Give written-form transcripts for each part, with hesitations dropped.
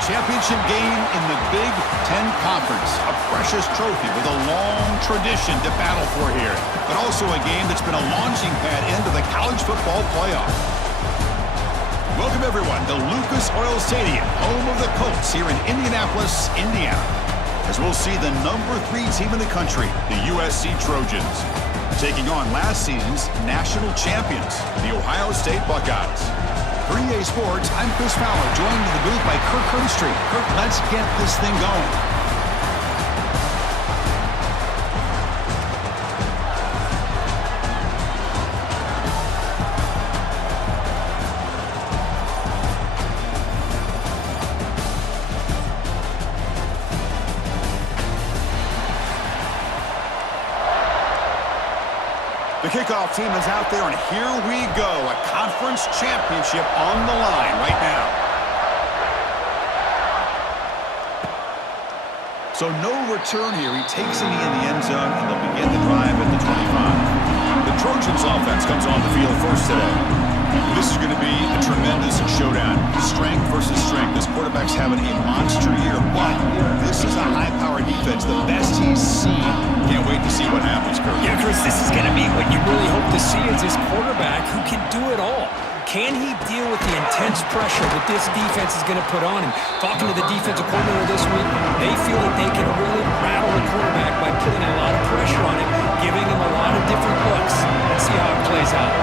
championship game in the Big Ten Conference. A precious trophy with a long tradition to battle for here, but also a game that's been a launching pad into the college football playoff. Welcome, everyone, to Lucas Oil Stadium, home of the Colts here in Indianapolis, Indiana, as we'll see the #3 team in the country, the USC Trojans, taking on last season's national champions, the Ohio State Buckeyes. For EA Sports, I'm Chris Fowler, joined in the booth by Kirk Herbstreit. Kirk, let's get this thing going. The kickoff team is out there, and here we go. A conference championship on the line right now. So no return here. He takes it in the end zone, and they'll begin the drive at the 25. The Trojans offense comes on the field first today. This is going to be a tremendous showdown. Strength versus strength. This quarterback's having a monster year, but this is a high-powered defense, the best he's seen. Can't wait to see what happens, Kirk. Yeah, Chris, this is going to be what you really hope to see is this quarterback who can do it all. Can he deal with the intense pressure that this defense is going to put on him? Talking to the defensive coordinator this week, they feel that they can really rattle the quarterback by putting a lot of pressure on him, giving him a lot of different looks. Let's see how it plays out.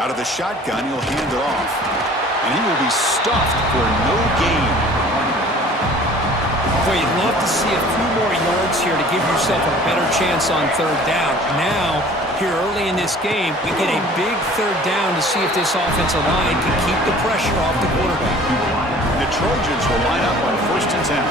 Out of the shotgun, he'll hand it off. And he will be stuffed for no gain. Boy, you'd love to see a few more yards here to give yourself a better chance on third down. Now, here early in this game, we get a big third down to see if this offensive line can keep the pressure off the quarterback. The Trojans will line up on 1st and 10.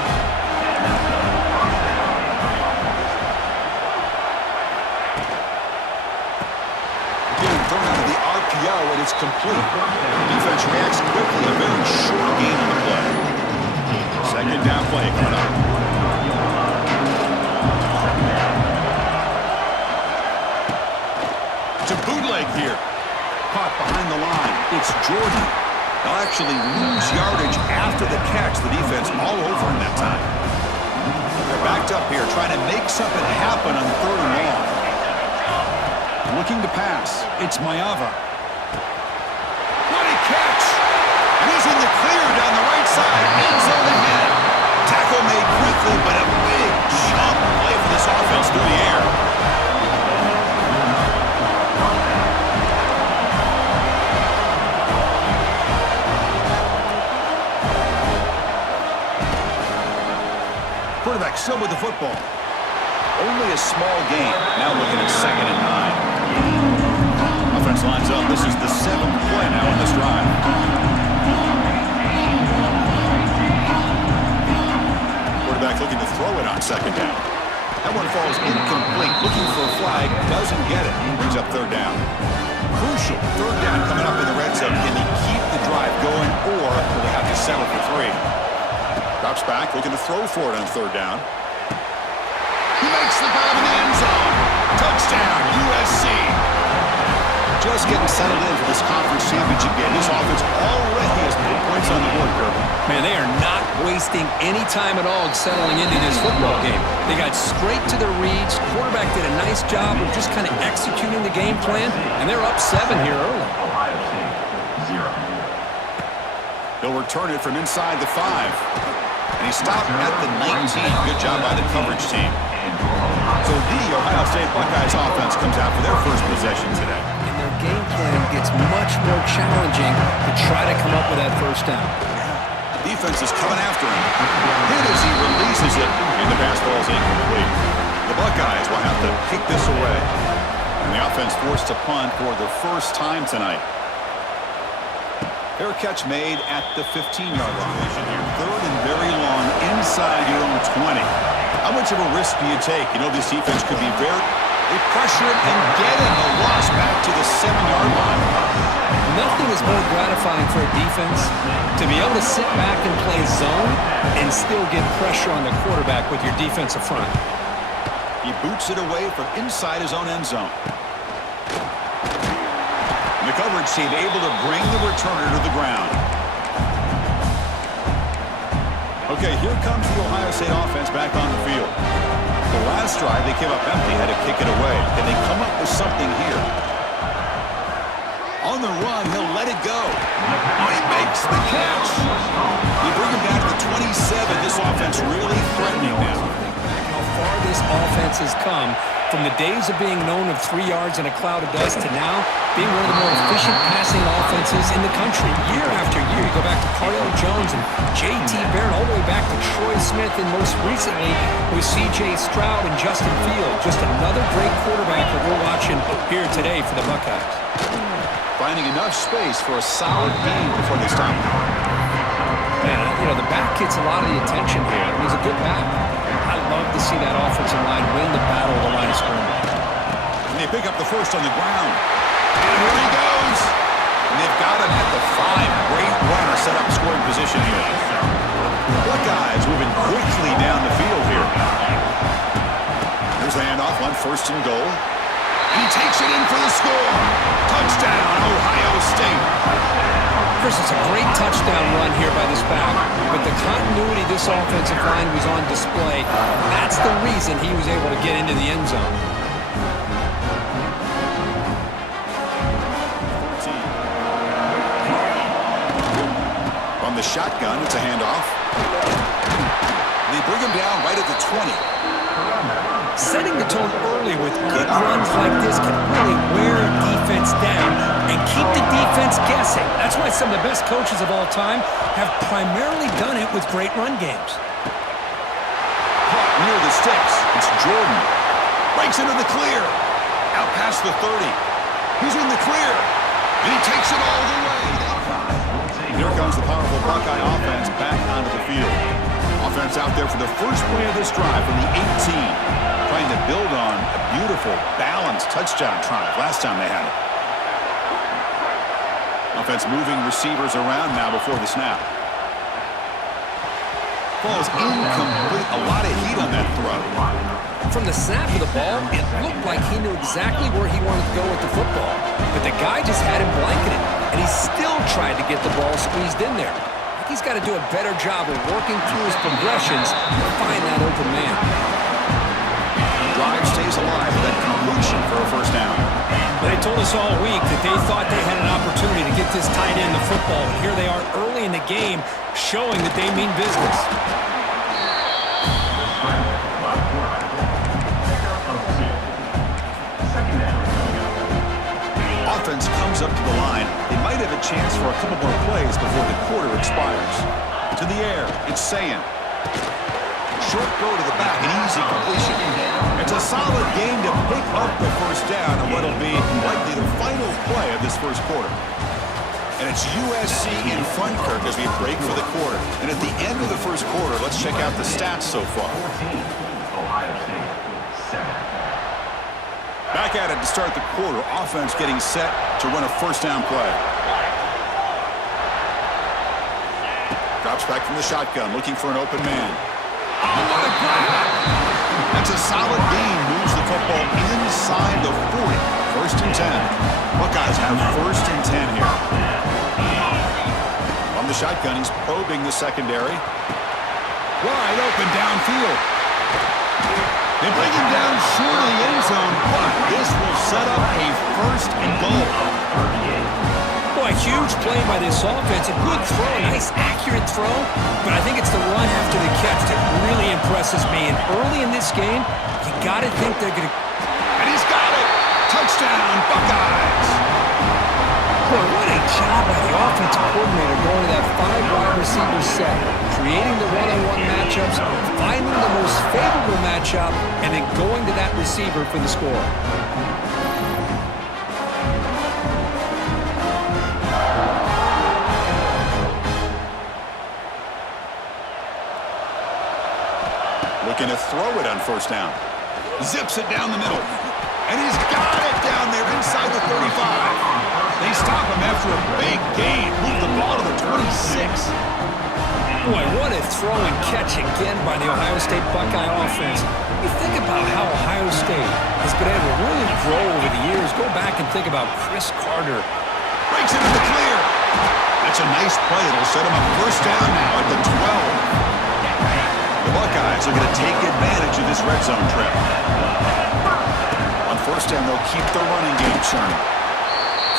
And it's complete. Defense reacts quickly. A very short gain on the play. Second down play coming up. To bootleg here. Caught behind the line. It's Jordan. They'll actually lose yardage after the catch. The defense all over him that time. They're backed up here trying to make something happen on 3rd and long. Looking to pass. It's Mayava. Catch. And he's in the clear down the right side. End zone ahead. Tackle made quickly, but a big jump play for this offense through the air. Quarterback still with the football. Only a small gain. Now looking at 2nd and 9. Offense lines up. This is the 7th play now in this drive. Quarterback looking to throw it on 2nd down. That one falls incomplete. Looking for a flag. Doesn't get it. Brings up 3rd down. Crucial 3rd down coming up in the red zone. Can he keep the drive going, or will they have to settle for 3? Drops back. Looking to throw for it on 3rd down. He makes the grab in the end zone. Touchdown, USC. Just getting settled in for this conference championship game. This offense already has put points on the board, Kirk. Man, they are not wasting any time at all settling into this football game. They got straight to their reads. Quarterback did a nice job of just kind of executing the game plan, and they're up 7 here early. They'll return it from inside the 5. And he stopped at the 19. Good job by the coverage team. So the Ohio State Buckeyes offense comes out for their first possession today. Their game plan gets much more challenging to try to come up with that 1st down. Defense is coming after him. Hit as he releases it, and the pass ball is incomplete. The Buckeyes will have to kick this away. And the offense forced to punt for the first time tonight. Fair catch made at the 15-yard line here. 3rd and very long inside your own 20. How much of a risk do you take? You know this defense could be very... They pressure it and get it. A loss back to the 7-yard line. Nothing is more gratifying for a defense to be able to sit back and play zone and still get pressure on the quarterback with your defensive front. He boots it away from inside his own end zone. The coverage team able to bring the returner to the ground. Okay, here comes the Ohio State offense back on the field. The last drive, they came up empty, had to kick it away. Can they come up with something here? On the run, he'll let it go. Oh, he makes the catch. You bring him back to the 27. This offense really threatening now. How far this offense has come from the days of being known of 3 yards in a cloud of dust to now being one of the more efficient passing offenses in the country. Year after year, you go back to Cardale Jones and J.T. Barrett, all the way back to Troy Smith, and most recently with C.J. Stroud and Justin Fields. Just another great quarterback that we're watching here today for the Buckeyes. Finding enough space for a solid game before they stop him. Man, you know, the back gets a lot of the attention here. I mean, he's a good back. I love to see that offensive line win the battle of the line of scrimmage. And they pick up the first on the ground. And here he goes. And they've got him at the 5. Great runner set up scoring position here. Buckeyes moving quickly down the field here. Here's the handoff on 1st and goal. And he takes it in for the score. Touchdown, Ohio State. Chris, it's a great touchdown run here by this back, but the continuity this offensive line was on display. That's the reason he was able to get into the end zone. From the shotgun, it's a handoff. They bring him down right at the 20. Setting the tone early with good runs like this can really wear a defense down and keep the defense guessing. That's why some of the best coaches of all time have primarily done it with great run games. Caught near the sticks. It's Jordan. Breaks into the clear. Out past the 30. He's in the clear. And he takes it all the way. Here comes the powerful Buckeye offense back onto the field. Offense out there for the first play of this drive from the 18. Trying to build on a beautiful, balanced touchdown drive last time they had it. Offense moving receivers around now before the snap. Falls incomplete. A lot of heat on that throw. From the snap of the ball, it looked like he knew exactly where he wanted to go with the football. But the guy just had him blanketed, and he still tried to get the ball squeezed in there. He's got to do a better job of working through his progressions to find that open man. Drive stays alive with that completion for a first down. They told us all week that they thought they had an opportunity to get this tight end the football, and here they are early in the game showing that they mean business. Offense comes up to the line. They might have a chance for a couple more plays before the quarter expires. To the air, it's Sayin. Short throw to the back, an easy completion. It's a solid game to pick up the first down on what will be likely the final play of this first quarter. And it's USC in front, Kirk, as we break for the quarter. And at the end of the first quarter, let's check out the stats so far. Back at it to start the quarter. Offense getting set to run a first down play. Drops back from the shotgun, looking for an open man. Oh, what a grab! That's a solid gain. Moves the football inside the 40. 1st and 10. Buckeyes have 1st and 10 here. From the shotgun, he's probing the secondary. Wide open downfield. They bring him down short of the end zone, but this will set up a 1st and goal. Boy, huge play by this offense. A good throw, a nice accurate throw, but I think it's the run after the catch that really impresses me. And early in this game, you got to think they're going to... And he's got it! Touchdown, Buckeyes! Boy, what a job by the offensive coordinator going to that 5-wide receiver set, creating the one-on-one matchups, finding the most favorable matchup, and then going to that receiver for the score. Looking to throw it on 1st down. Zips it down the middle. And he's got it down there inside the 35. They stop him after a big gain. Move the ball to the 26. Boy, what a throw and catch again by the Ohio State Buckeye offense. You think about how Ohio State has been able to really grow over the years. Go back and think about Chris Carter, Breaks into the clear. That's a nice play. It'll set him up first down now at the 12. The Buckeyes are going to take advantage of this red zone trip. On first down, they'll keep the running game churning.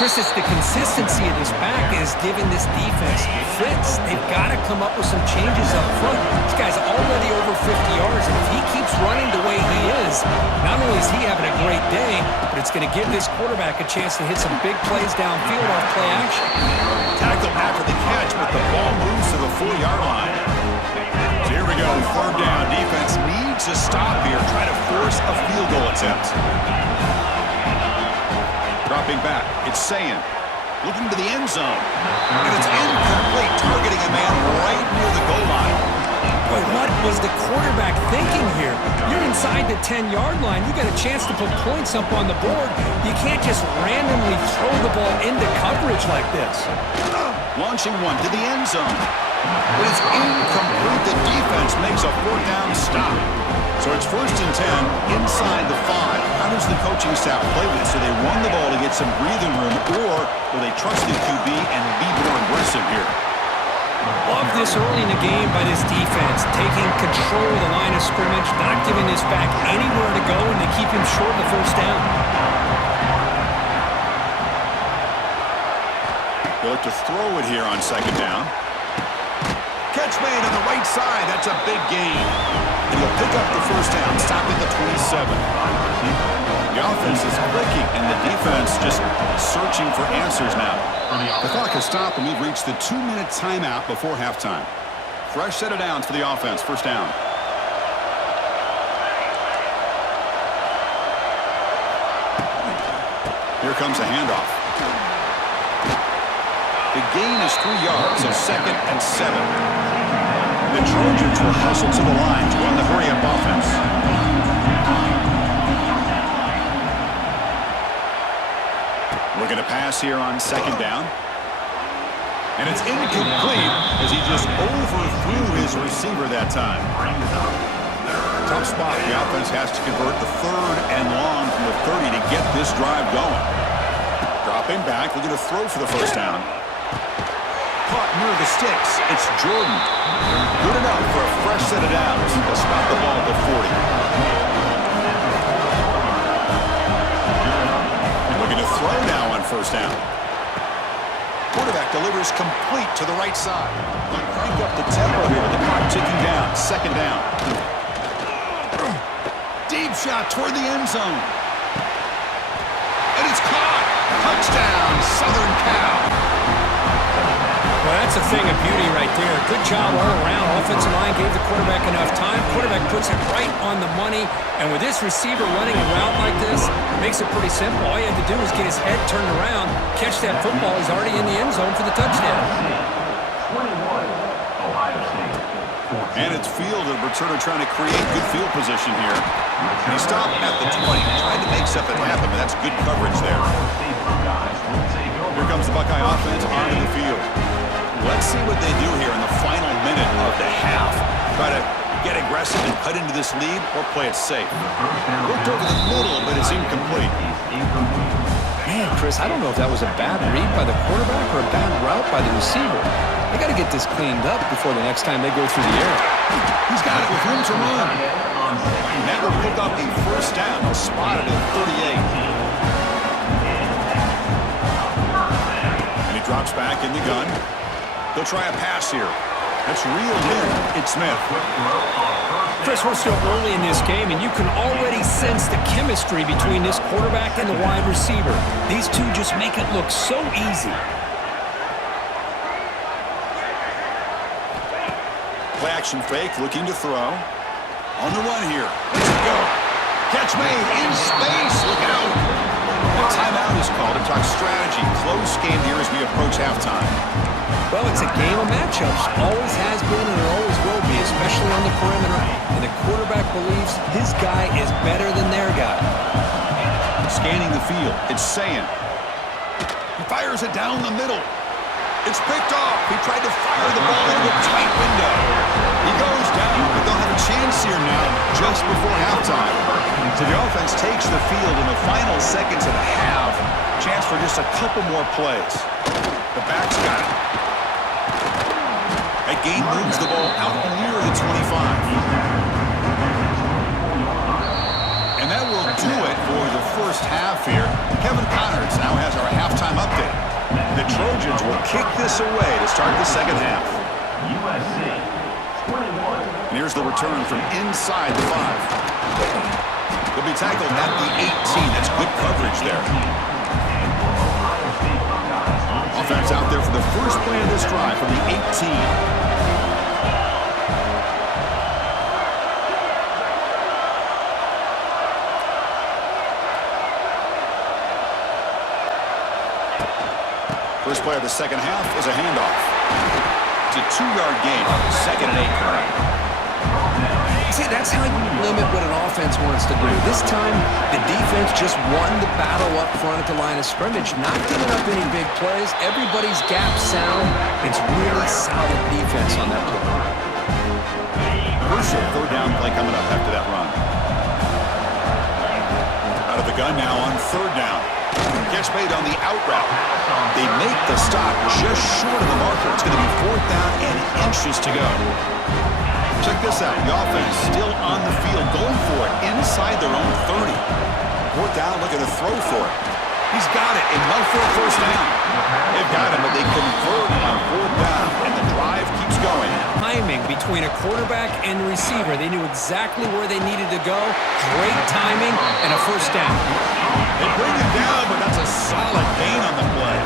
Chris, it's the consistency of this back is giving this defense fits. They've got to come up with some changes up front. This guy's already over 50 yards, and if he keeps running the way he is, not only is he having a great day, but it's going to give this quarterback a chance to hit some big plays downfield off play action. Tackle after the catch, but the ball moves to the 4-yard line. So here we go, third down. Defense needs a stop here, try to force a field goal attempt. Dropping back, it's Sayin, looking to the end zone. And it's incomplete, targeting a man right near the goal line. Boy, what was the quarterback thinking here? You're inside the 10-yard line. You got a chance to put points up on the board. You can't just randomly throw the ball into coverage like this. Launching one to the end zone. But it's incomplete. The defense makes a 4th down stop. So it's 1st and 10 inside the 5. How does the coaching staff play with this? Do they run the ball to get some breathing room, or will they trust the QB and be more aggressive here? Love this early in the game by this defense, taking control of the line of scrimmage, not giving this back anywhere to go, and they keep him short of the first down. They look to throw it here on 2nd down. Catch made on the right side. That's a big gain. And he'll pick up the first down, stop at the 27. The offense is clicking, and the defense just searching for answers now. The clock has stopped, and we've reached the 2-minute timeout before halftime. Fresh set of downs for the offense. First down. Here comes a handoff. The gain is 3 yards, so 2nd and 7. The Trojans will hustle to the line to run the hurry-up offense. Looking to pass here on 2nd down. And it's incomplete as he just overthrew his receiver that time. Tough spot. The offense has to convert the 3rd and long from the 30 to get this drive going. Dropping back, looking to throw for the first down. Caught near the sticks. It's Jordan. Good enough for a fresh set of downs. They'll stop the ball at the 40. Looking to throw now on first down. Quarterback delivers complete to the right side. They'll crank up the tempo here with the clock ticking down. 2nd down. Deep shot toward the end zone. And it's caught. Touchdown, Southern Cal. Well, that's a thing of beauty right there. Good job all around. Offensive line gave the quarterback enough time. Quarterback puts it right on the money. And with this receiver running a route like this, it makes it pretty simple. All you had to do was get his head turned around, catch that football. He's already in the end zone for the touchdown. And it's field, and returner trying to create good field position here. He stopped at the 20, trying to make something happen, but that's good coverage there. Here comes the Buckeye offense onto the field. Let's see what they do here in the final minute of the half. Try to get aggressive and cut into this lead, or play it safe. Looked over the middle, but it's incomplete. Man, Chris, I don't know if that was a bad read by the quarterback or a bad route by the receiver. They got to get this cleaned up before the next time they go through the air. He's got it with room to run. That will pick up a first down. They'll spot it at 38. And he drops back in the gun. They'll try a pass here. That's reeled in. It's Smith. Chris, we're still early in this game, and you can already sense the chemistry between this quarterback and the wide receiver. These two just make it look so easy. Play action fake, looking to throw. On the run here. Let's go. Catch made in space. Look out. A timeout is called to talk strategy. Close game here as we approach halftime. Well, it's a game of matchups. Always has been and it always will be, especially on the perimeter. And the quarterback believes his guy is better than their guy. Scanning the field. It's Sayin. He fires it down the middle. It's picked off. He tried to fire the ball into a tight window. He goes down, but they'll have a chance here now just before halftime. So the offense takes the field in the final seconds of the half. Chance for just a couple more plays. The back's got it. That gain moves the ball out near the 25. And that will do it for the first half here. Kevin Connors now has our halftime update. The Trojans will kick this away to start the second half. USC 21. And here's the return from inside the 5. Will be tackled at the 18. That's good coverage there. Offense out there for the first play of this drive from the 18. First play of the second half is a handoff. It's a 2-yard gain. 2nd and 8 current. See, that's how you limit what an offense wants to do. This time, the defense just won the battle up front at the line of scrimmage, not giving up any big plays. Everybody's gap sound. It's really solid defense on that play. Crucial 3rd down play coming up after that run. Out of the gun now on 3rd down. Catch made on the out route. They make the stop just short of the marker. It's going to be 4th down and inches to go. Check this out. The offense still on the field, going for it inside their own 30. 4th down, looking to throw for it. He's got it, and one for a 1st down. They've got him, but they convert on 4th down, and the drive keeps going. Timing between a quarterback and receiver. They knew exactly where they needed to go. Great timing and a 1st down. They bring it down, but that's a solid gain on the play.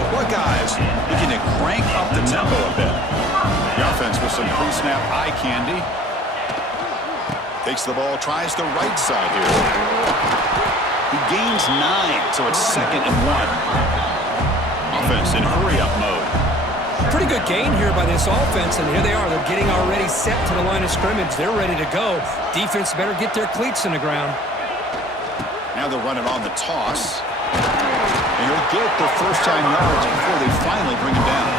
The Buckeyes looking to crank up the tempo a bit. The offense with some pre-snap eye candy. Takes the ball, tries the right side here. He gains 9, so it's 2nd and 1. Offense in hurry-up mode. Pretty good gain here by this offense, and here they are. They're getting already set to the line of scrimmage. They're ready to go. Defense better get their cleats in the ground. Now they're running on the toss. And he'll get the first-time yards before they finally bring him down.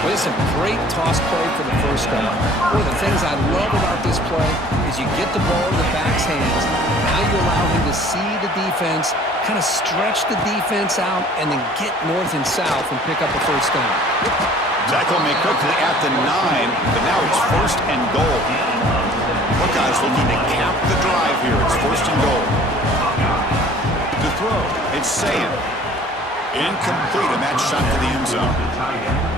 Well, it's a great toss play for the 1st down. One of the things I love about this play is you get the ball in the back's hands. Now you allow him to see the defense, kind of stretch the defense out, and then get north and south and pick up a 1st down. Tackle made quickly at the 9, but now it's 1st and goal. Buckeyes looking to cap the drive here. It's 1st and goal. To throw, it's Sayan. Incomplete, and that shot to the end zone.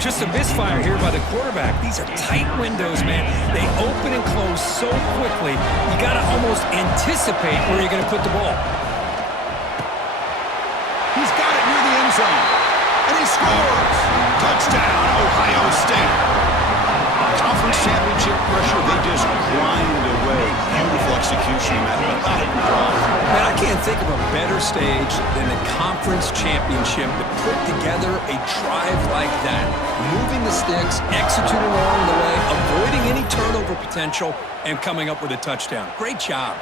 Just a misfire here by the quarterback. These are tight windows, man. They open and close so quickly, you got to almost anticipate where you're going to put the ball. He's got it near the end zone, and he scores. Touchdown, Ohio State. Conference championship pressure, they just grind away. Beautiful execution in that methodical drive. Man, I can't think of a better stage than the conference championship to put together a drive like that. Moving the sticks, executing along the way, avoiding any turnover potential, and coming up with a touchdown. Great job.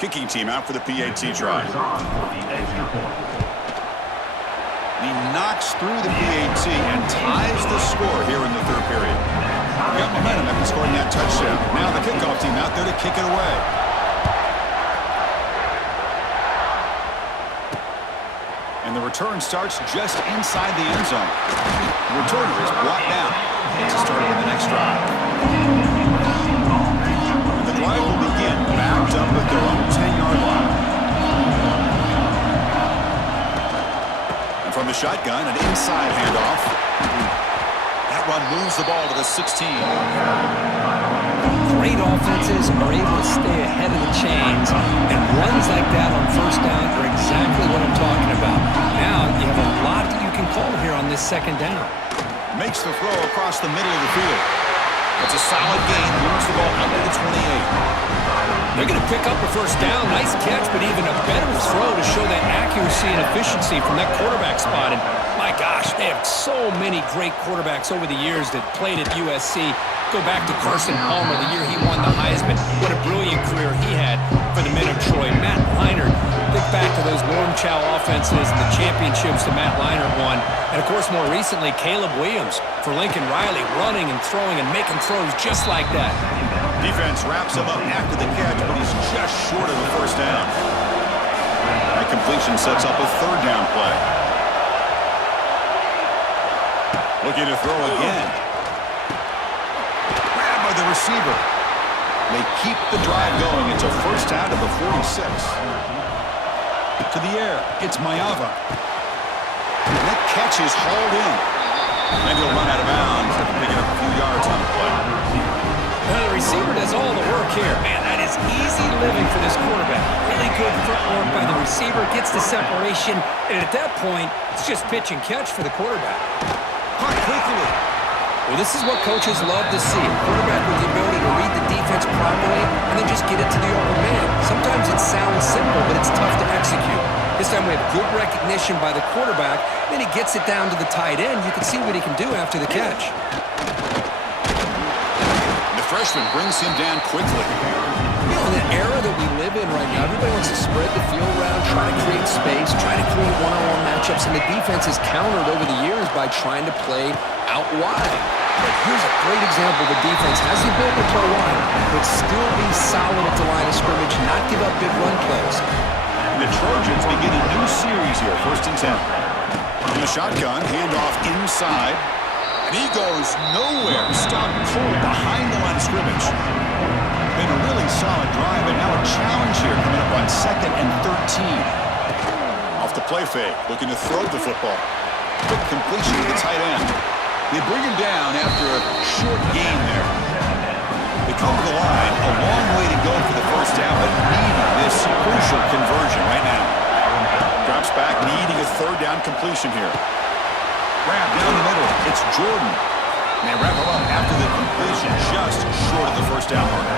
Kicking team out for the PAT try. He knocks through the PAT and ties the score here in the 3rd period. Got momentum after scoring that touchdown. Now the kickoff team out there to kick it away. And the return starts just inside the end zone. The returner is blocked down. It's a start of the next drive. And the drive will begin backed up at their own 10-yard line. And from the shotgun, an inside handoff. That run moves the ball to the 16. Great offenses are able to stay ahead of the chains, and runs like that on 1st down are exactly what I'm talking about. Now you have a lot that you can call here on this 2nd down. Makes the throw across the middle of the field. That's a solid gain. Moves the ball out to the 28. They're going to pick up a 1st down. Nice catch, but even a better throw to show that accuracy and efficiency from that quarterback spot. And my gosh, they have so many great quarterbacks over the years that played at USC. Go back to Carson Palmer, the year he won the Heisman. What a brilliant career he had for the men of Troy. Matt Leinart, think back to those Norm Chow offenses and the championships that Matt Leinart won. And, of course, more recently, Caleb Williams for Lincoln Riley, running and throwing and making throws just like that. Defense wraps him up after the catch, but he's just short of the first down. That completion sets up a third down play. Looking to throw again. Grabbed by the receiver. They keep the drive going. It's a first down to the 46. To the air. It's Mayava. And that catch is hauled in. And he'll run out of bounds after picking up a few yards on the play. Well, the receiver does all the work here. Man, that is easy living for this quarterback. Really good footwork by the receiver. Gets the separation. And at that point, it's just pitch and catch for the quarterback. Caught quickly. Well, this is what coaches love to see. A quarterback with the ability to read the defense properly and then just get it to the open man. Sometimes it sounds simple, but it's tough to execute. This time we have good recognition by the quarterback. Then he gets it down to the tight end. You can see what he can do after the catch. The freshman brings him down quickly. You know, in the era that we live in right now, everybody wants to spread the field around, try to create space, try to create one-on-one matchups, and the defense has countered over the years by trying to play out wide. But here's a great example. The defense has the ability to play wide, but still be solid at the line of scrimmage, not give up big run plays. The Trojans begin a new series here, 1st and 10. In the shotgun, handoff inside. And he goes nowhere. Stopped cold behind the line of scrimmage. Been a really solid drive, and now a challenge here coming up on 2nd and 13. Off the play fake, looking to throw the football. Quick completion to the tight end. They bring him down after a short gain there. They come to the line, a long way to go for the first down, but needing this crucial conversion right now. Drops back, needing a third down completion here. Grab down the middle, it's Jordan. And they wrap him up after the completion, just short of the first down mark.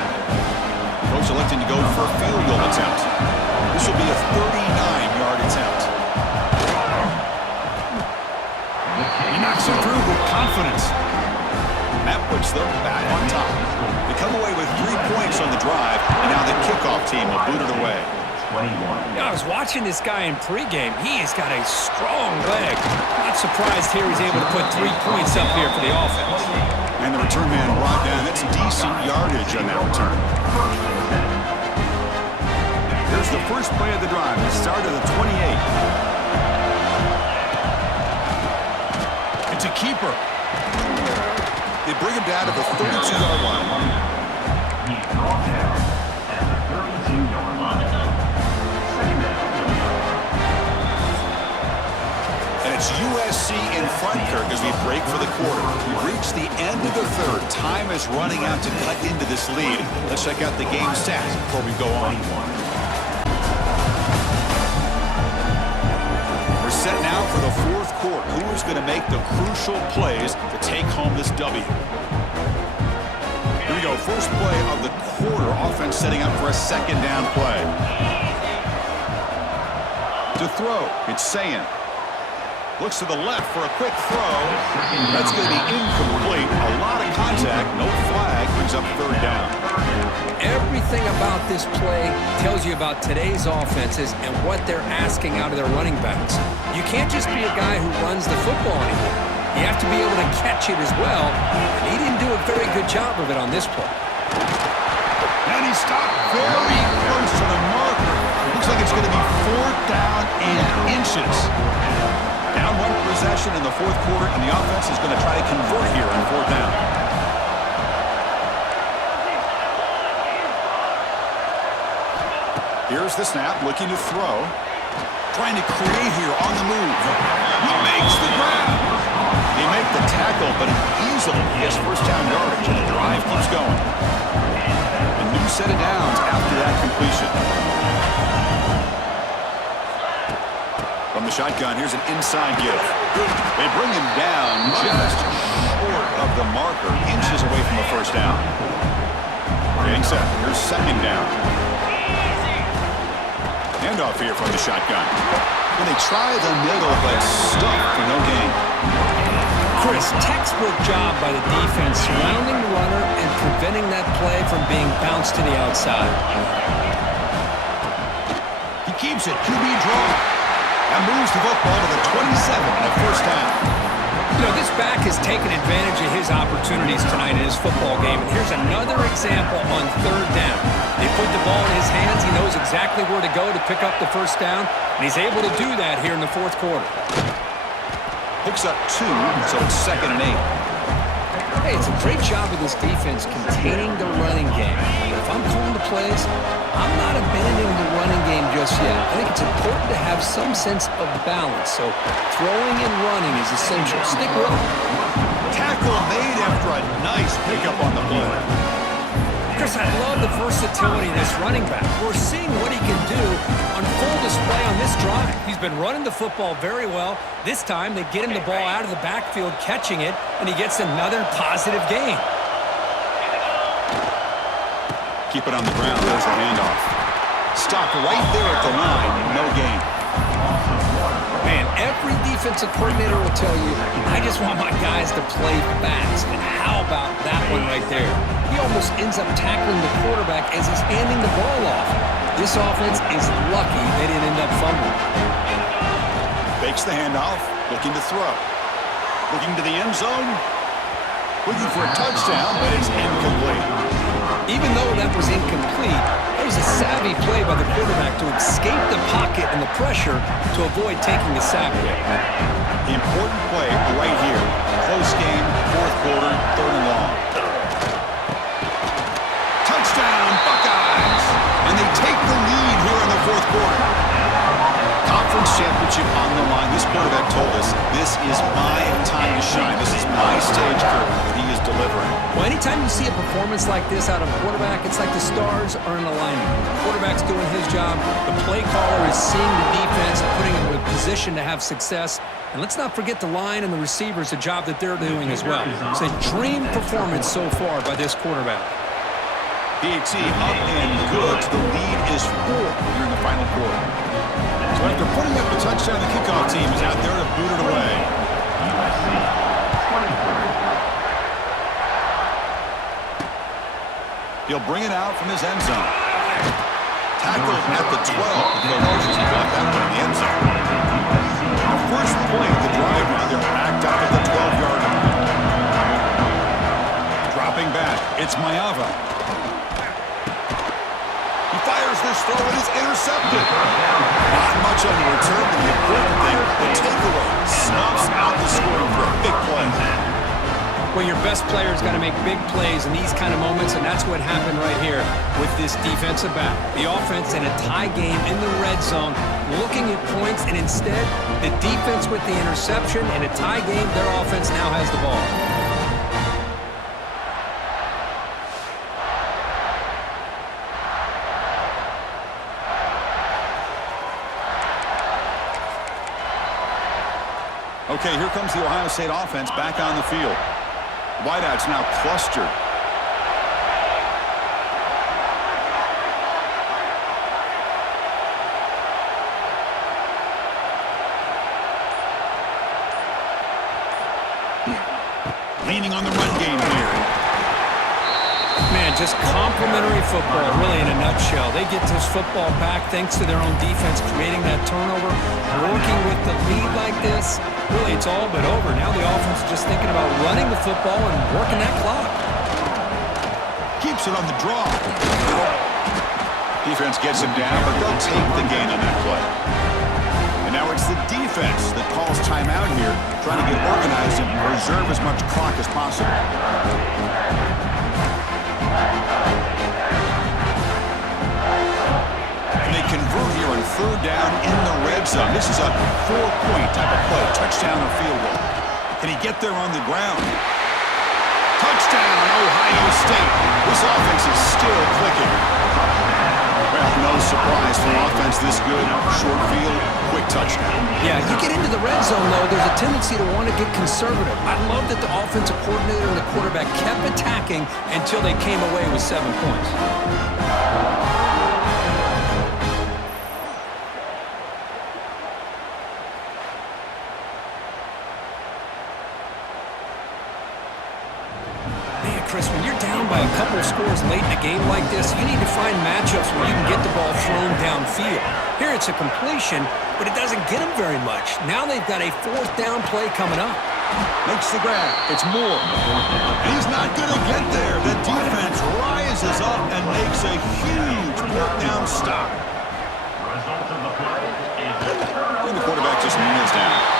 Coach electing to go for a field goal attempt. This will be a 39-yard attempt. He knocks it through with confidence. And that puts them back on top. They come away with 3 points on the drive, and now the kickoff team will boot it away. I was watching this guy in pregame. He has got a strong leg. Not surprised here he's able to put 3 points up here for the offense. And the return man brought down. That's decent yardage on that return. Here's the first play of the drive. The start of the 28. It's a keeper. They bring him down to the 32-yard line. He's brought down at the 32-yard line. Second down. And it's USC in front, Kirk, as we break for the quarter. We've reached the end of the third. Time is running out to cut into this lead. Let's check out the game stats before we go on. We're set now for the fourth quarter. Who is going to make the crucial plays to take home this W? Here we go. First play of the quarter. Offense setting up for a second down play. To throw, it's Sayin. Looks to the left for a quick throw. That's going to be incomplete. A lot of contact, no flag, brings up third down. Everything about this play tells you about today's offenses and what they're asking out of their running backs. You can't just be a guy who runs the football anymore. You have to be able to catch it as well. And he didn't do a very good job of it on this play. And he stopped very close to the marker. Looks like it's going to be 4th down and inches. Down one possession in the fourth quarter, and the offense is going to try to convert here on 4th down. Here's the snap, looking to throw. Trying to create here on the move. He makes the grab. They make the tackle, but easily he has first down yardage, and the drive keeps going. A new set of downs after that completion. From the shotgun, here's an inside give. They bring him down just short of the marker, inches away from the first down. Getting set. Here's second down. Handoff here from the shotgun. And they try the middle, but stuck for no gain. Chris, textbook job by the defense surrounding the runner and preventing that play from being bounced to the outside. He keeps it. QB draw. and moves the football to the 27 in the first half. You know, this back has taken advantage of his opportunities tonight in his football game. And here's another example on third down. They put the ball in his hands. He knows exactly where to go to pick up the first down. And he's able to do that here in the fourth quarter. Picks up 2, so it's 2nd and 8. Hey, it's a great job of this defense containing the running game. But if I'm calling the plays, I'm not abandoning the running game just yet. I think it's important to have some sense of balance. So throwing and running is essential. Stick with it. Tackle made after a nice pickup on the play. Chris, I love the versatility of this running back. We're seeing what he can do on full display on this drive. He's been running the football very well. This time, they get him the ball out of the backfield, catching it, and he gets another positive gain. Keep it on the ground. There's the handoff. Stop right there at the line. No gain. Man, every defensive coordinator will tell you, I just want my guys to play fast. And how about that one right there? He almost ends up tackling the quarterback as he's handing the ball off. This offense is lucky they didn't end up fumbling. Fakes the handoff. Looking to throw. Looking to the end zone. Looking for a touchdown, but it's incomplete. Even though that was incomplete, it was a savvy play by the quarterback to escape the pocket and the pressure to avoid taking the sack there. The important play right here. Close game, fourth quarter, 3rd and long. Touchdown, Buckeyes! And they take the lead here in the fourth quarter. Conference championship on the line. This quarterback told us, this is my time to shine. This is my stage curve. He is delivering. Well, anytime you see a performance like this out of a quarterback, it's like the stars are in alignment. The quarterback's doing his job. The play caller is seeing the defense and putting him in a position to have success. And let's not forget the line and the receivers, the job that they're doing as well. It's a dream performance so far by this quarterback. PAT up and good. The lead is 4 here in the final quarter. So after putting up the touchdown, the kickoff team is out there to boot it away. USC 23. He'll bring it out from his end zone. Tackled at the 12. The Moses, he got that one in the end zone. The first play of the drive now, they're backed up at the 12-yard line. Dropping back, it's Mayava. He fires this throw, it is intercepted. Not much on the return, but the important thing, the takeaway snuffs out the scoring for a big play. Well, your best player's got to make big plays in these kind of moments, and that's what happened right here with this defensive back. The offense in a tie game in the red zone, looking at points, and instead, the defense with the interception. In a tie game, their offense now has the ball. Okay, here comes the Ohio State offense back on the field. Wideouts now clustered. Leaning on the run game here. Man, just complimentary football, really in a nutshell. They get this football back thanks to their own defense, creating that turnover. Working with the lead like this, really it's all but over. Now the offense is just thinking about running the football and working that clock. Keeps it on the draw. Defense gets him down, but they'll take the gain on that play. And now it's the defense that calls timeout here, trying to get organized and preserve as much clock as possible. And they convert here on 3rd down in the red zone. This is a 4-point type of play, touchdown or field goal. Can he get there on the ground? Touchdown, Ohio State. This offense is still clicking. Well, no surprise for an offense this good. Short field, quick touchdown. Yeah, you get into the red zone, though, there's a tendency to want to get conservative. I love that the offensive coordinator and the quarterback kept attacking until they came away with 7 points. Chris, when you're you're down by a couple scores late in a game like this, you need to find matchups where you can get the ball thrown downfield. Here it's a completion, but it doesn't get them very much. Now they've got a 4th down play coming up. Makes the grab. It's Moore. He's not going to get there. The defense rises up and makes a huge 4th down stop. Result of the play is And the quarterback just kneels down.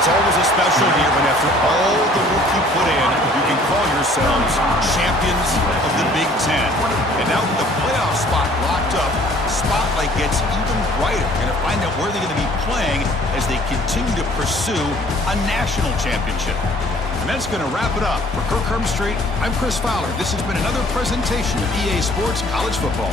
It's always a special year when after all the work you put in, you can call yourselves champions of the Big Ten. And now with the playoff spot locked up, spotlight gets even brighter. Going to find out where they're going to be playing as they continue to pursue a national championship. And that's going to wrap it up. For Kirk Street, I'm Chris Fowler. This has been another presentation of EA Sports College Football.